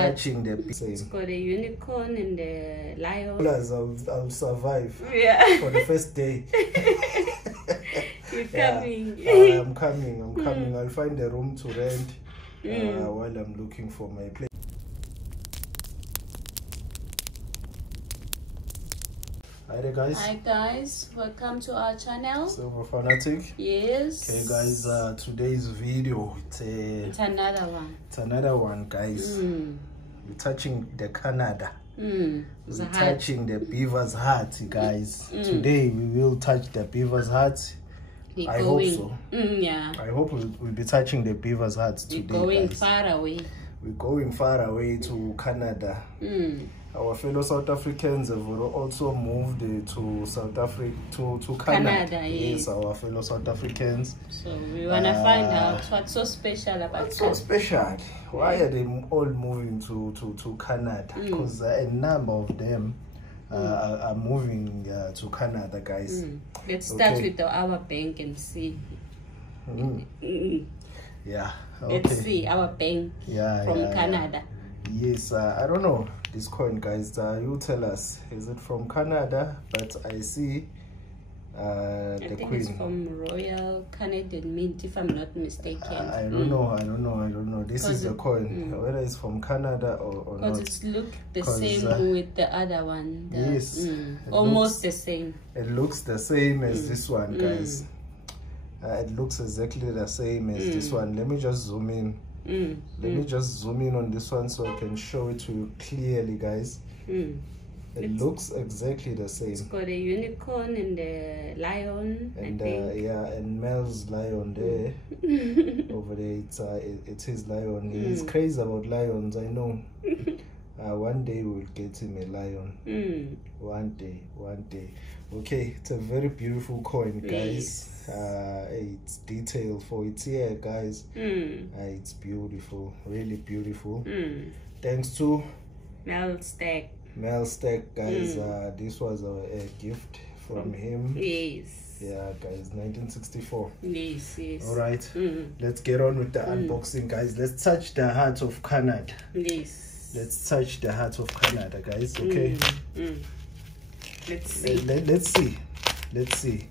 touching the same. It's got a unicorn and a lion. I'll survive. Yeah. For the first day. You're coming. I'm coming. I'll find a room to rent while I'm looking for my place. Hi there, guys. Hi guys, welcome to our channel. Silver Fanatic. Yes. Okay guys, today's video, it's another one. It's another one, guys. We're touching the Canada. We're touching the beaver's heart, guys. Today we will touch the beaver's heart. I hope so. Yeah. I hope we'll be touching the beaver's heart today. We're going guys. far away. We're going far away to Canada. Our fellow South Africans have also moved to South Africa, to Canada. Yes, our fellow South Africans. So we want to find out what's so special about What's so special? Why are they all moving to Canada? Because a number of them are moving to Canada, guys. Let's start with our bank and see. Yeah. Okay. Let's see our bank from Canada. Yes, I don't know this coin, guys. You tell us, is it from Canada? But I see I think Queen. It's from Royal Canadian Mint, if I'm not mistaken. I don't know. This is the coin, whether it's from Canada or not. Because it looks the same with the other one. Yes, almost the same. It looks the same as this one, guys. It looks exactly the same as this one. Let me just zoom in. Let me just zoom in on this one so I can show it to you clearly, guys. It looks exactly the same. It's got a unicorn and a lion, and and Mel's lion there. Over there, it's his lion. He's crazy about lions, I know. One day we'll get him a lion. One day. Okay, it's a very beautiful coin, guys. It's detailed for its year, guys. It's beautiful, really beautiful. Thanks to Mel Stack, guys. This was a gift from him. Yes. Yeah, guys, 1964. Yes. All right, let's get on with the unboxing, guys. Let's touch the heart of Canada. Yes. Let's touch the heart of Canada, guys. Okay. Let's see. Let's see.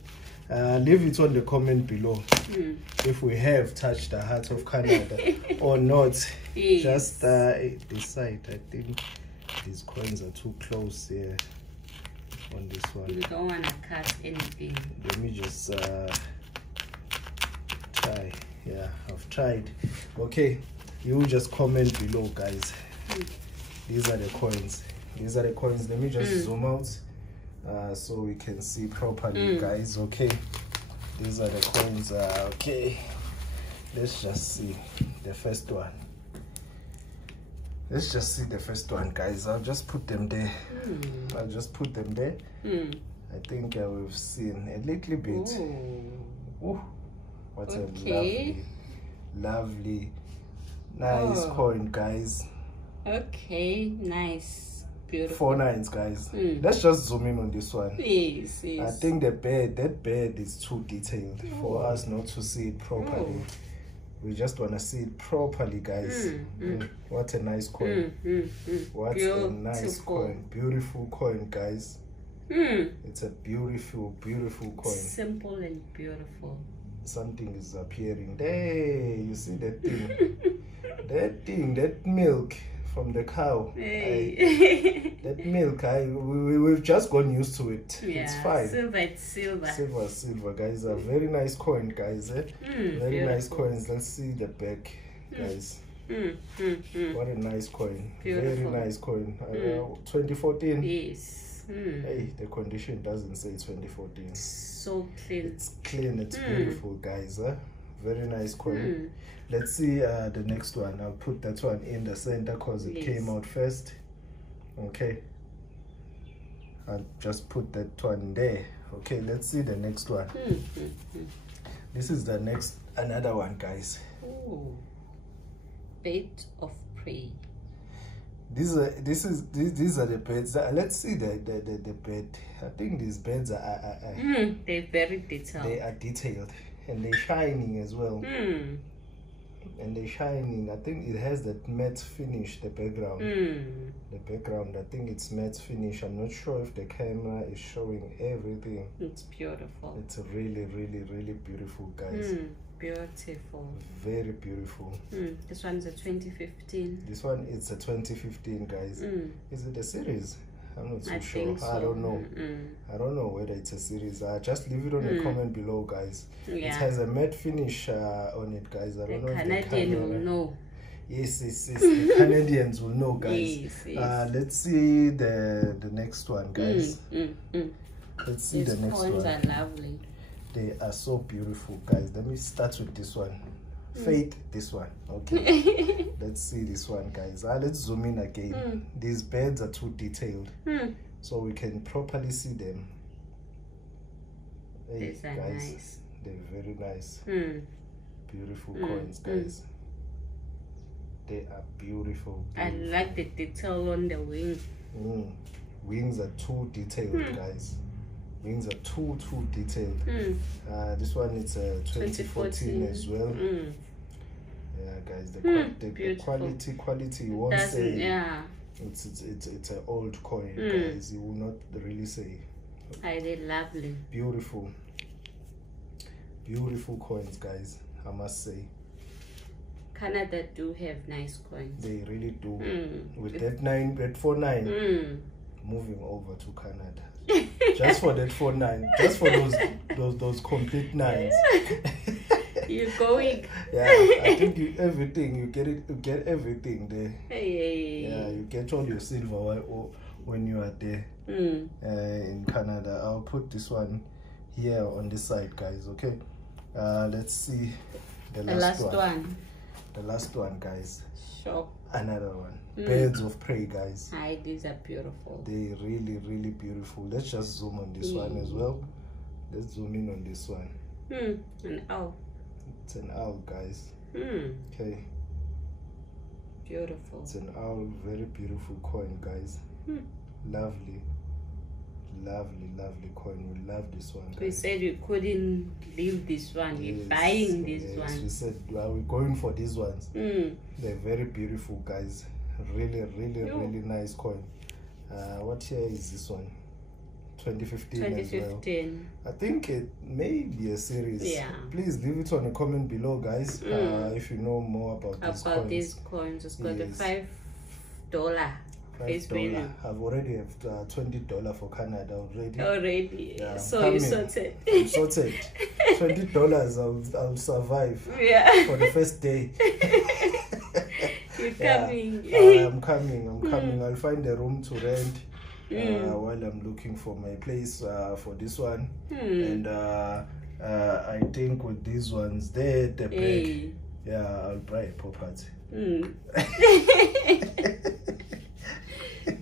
Leave it on the comment below if we have touched the heart of Canada or not. Yes. Just decide. I think these coins are too close here on this one. You don't want to cut anything. Let me just try. Yeah, I've tried. Okay, you just comment below, guys. These are the coins. Let me just zoom out so we can see properly, guys. Okay, these are the coins. Okay, let's just see the first one. Let's just see the first one, guys. I'll just put them there. I think we've seen a little bit. Ooh, what a lovely, nice coin, guys. Okay, nice, beautiful. 4 nines, guys. Let's just zoom in on this one. Yes. I think that bed is too detailed for us not to see it properly. We just want to see it properly, guys. What a nice coin. What a nice coin. Beautiful coin, guys. It's a beautiful coin. Simple and beautiful. Something is appearing there. You see that thing? that milk from the cow. That milk, we've just gone used to it. Yeah, it's fine. Silver, guys. A very nice coin, guys. Very nice coins. Let's see the back, guys. What a nice coin. Beautiful. Very nice coin. 2014. Yes. Hey, the condition doesn't say 2014. So clean. It's clean. It's beautiful, guys. Very nice coin. Let's see the next one. I'll put that one in the center because it came out first. Okay, I'll just put that one there. Okay, let's see the next one. This is another one, guys. Bed of prey. These are the beds. Let's see the bed. I think these beds are they're very detailed. They are detailed and they're shining as well. and they're shining. I think it has that matte finish, the background. The background, I think it's matte finish. I'm not sure if the camera is showing everything. It's beautiful. It's really, really, really beautiful, guys. Beautiful. Very beautiful. This one's a 2015. This one is a 2015, guys. Is it a series? I'm not so sure. Think so. I don't know. I don't know whether it's a series. Just leave it on the comment below, guys. It has a matte finish on it, guys. I don't know if the Canadian will know. Yes, the Canadians will know, guys. Yes. Let's see the next one, guys. Let's see the next one. These coins are lovely. They are so beautiful, guys. Let me start with this one. Faith, this one. Okay. Let's see this one, guys. Let's zoom in again. These beds are too detailed, so we can properly see them. Hey, these are guys, nice. They're very nice. Beautiful coins, guys. They are beautiful, beautiful. I like the detail on the wing. Wings are too detailed, guys. Wings are too detailed. This one is 2014 as well. Yeah, guys, the quality you won't say it's an old coin, guys. You will not really say. They're lovely. Beautiful coins, guys, I must say. Canada do have nice coins. They really do. With that 49, moving over to Canada. Just for that 49, just for those complete nines. You're going. Yeah, I think you get everything there. Yeah, you get all your silver when you are there in Canada. I'll put this one here on this side, guys. Okay. Let's see the last one. The last one, guys. Sure. Another one. Birds of prey, guys. These are beautiful. They're really, really beautiful. Let's just zoom on this one as well. Let's zoom in on this one. An owl. It's an owl, guys. Okay. Beautiful. It's an owl. Very beautiful coin, guys. Lovely coin. We love this one, guys. We said we couldn't leave this one. We're buying this one. We said, well, we're going for these ones. They're very beautiful, guys. Really nice coin. What year is this one? 2015 as well. I think it may be a series. Please leave it on a comment below, guys, if you know more about these coins. It's got a $5 $5. I've already have $20 for Canada already. Yeah, so you sorted. I'm sorted. $20 I'll survive for the first day. You're coming. I'm coming. I'll find a room to rent while I'm looking for my place for this one. And I think with these ones there, the bed, I'll buy a property.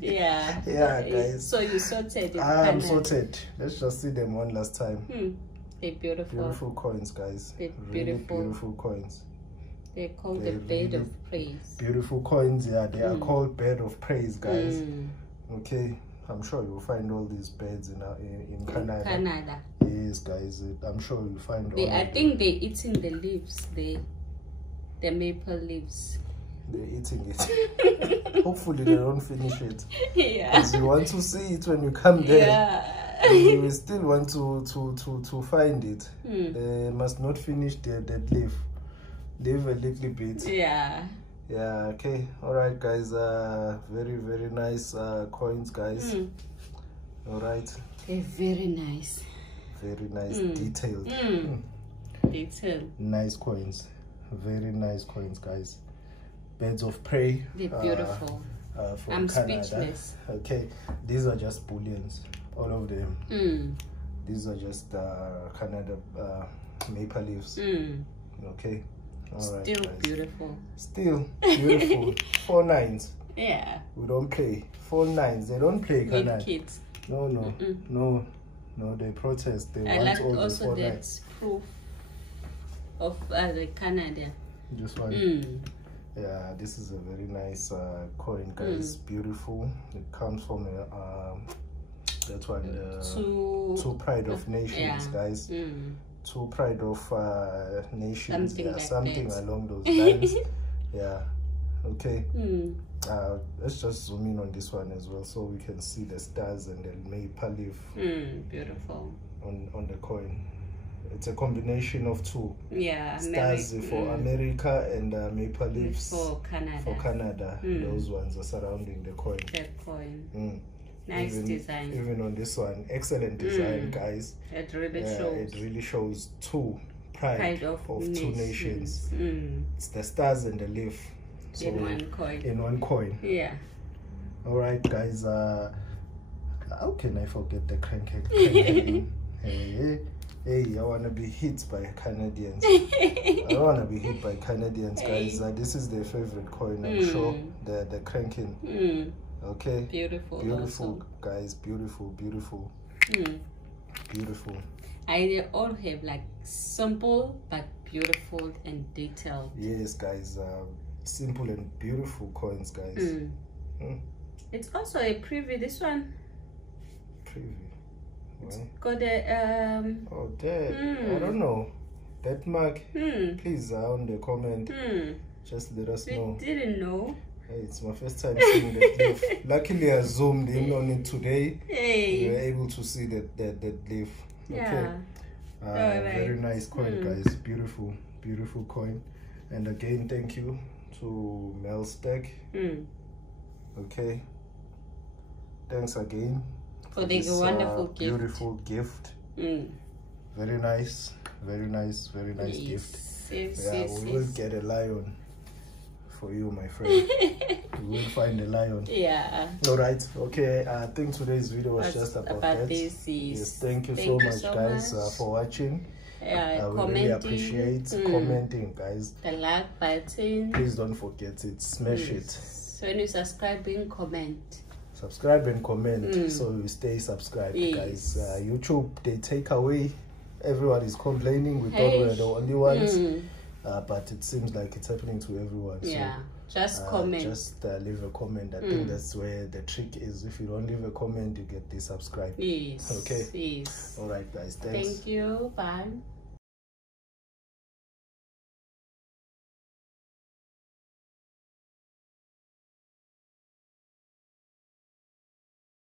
Yeah, guys. So you sorted. I'm sorted. Let's just see them one last time. They're beautiful. Beautiful coins, guys. They're really beautiful coins. They're called the bed of praise. Beautiful coins, they are called bed of praise, guys. Okay, I'm sure you'll find all these beds in Canada. Yes, guys. I'm sure you'll find all. I think they're eating the leaves. The maple leaves. They're eating it. Hopefully they don't finish it. Because you want to see it when you come there. You will still want to find it. They must not finish that leaf. Leave a little bit. Okay. All right, guys. Very nice coins, guys. All right. They're very nice. Very nice. Detailed. Detailed. Nice coins. Very nice coins, guys. Beds of prey. They're beautiful. From Canada. Speechless. Okay, these are just bullions, all of them. These are just Canada maple leaves. Okay, all right. Still beautiful. Still beautiful. 4 nines. Yeah. We don't play 4 nines. They don't play Canada. With kids. No. They protest. They I want like all the also 4 that nines. proof of the Canada. This one. Yeah, this is a very nice coin, guys. Beautiful. It comes from that one, two Pride of Nations, guys. two pride of nations, Something like something that. along those lines. Yeah. Okay. Mm. Let's just zoom in on this one as well, so we can see the stars and the maple leaf. Beautiful. On the coin. It's a combination of two. Yeah. Stars for America and maple leaves for Canada. For Canada. Those ones are surrounding the coin. The coin. Nice design. Even on this one, excellent design, guys. It really shows. It really shows two pride of two nations. It's the stars and the leaf. So in one coin. In one coin. Yeah. All right, guys. How can I forget the crankhead? Hey, I wanna be hit by Canadians. I don't wanna be hit by Canadians, guys. This is their favorite coin, I'm sure. The cranking. Okay. Beautiful also. Guys. Beautiful. Beautiful. They all have like simple but beautiful and detailed. Yes, guys. Simple and beautiful coins, guys. It's also a preview. This one. Preview. It's got a Oh, that. I don't know. That mark. Please, on the comment. Just let us know. We didn't know. Hey, it's my first time seeing that leaf. Luckily, I zoomed in on it today. We were able to see that leaf. Okay. Yeah. Very nice coin, guys. Beautiful coin. And again, thank you to Melstack. Okay. Thanks again for this wonderful gift. Beautiful gift. Very nice gift. Yes, we will get a lion for you, my friend. We will find a lion. Yeah. All right. Okay. I think today's video was just about that. This. Yes. Thank you so much, guys, for watching. We really appreciate commenting, guys. The like button. Please don't forget it. Smash it. So when you subscribe, comment. Subscribe and comment so you stay subscribed, guys. YouTube, they take away. Everyone is complaining. We thought we were the only ones. But it seems like it's happening to everyone. Yeah, so, just comment. Just leave a comment. I think that's where the trick is. If you don't leave a comment, you get desubscribed. Yes. Okay. Yes. All right, guys. Thanks. Thank you. Bye.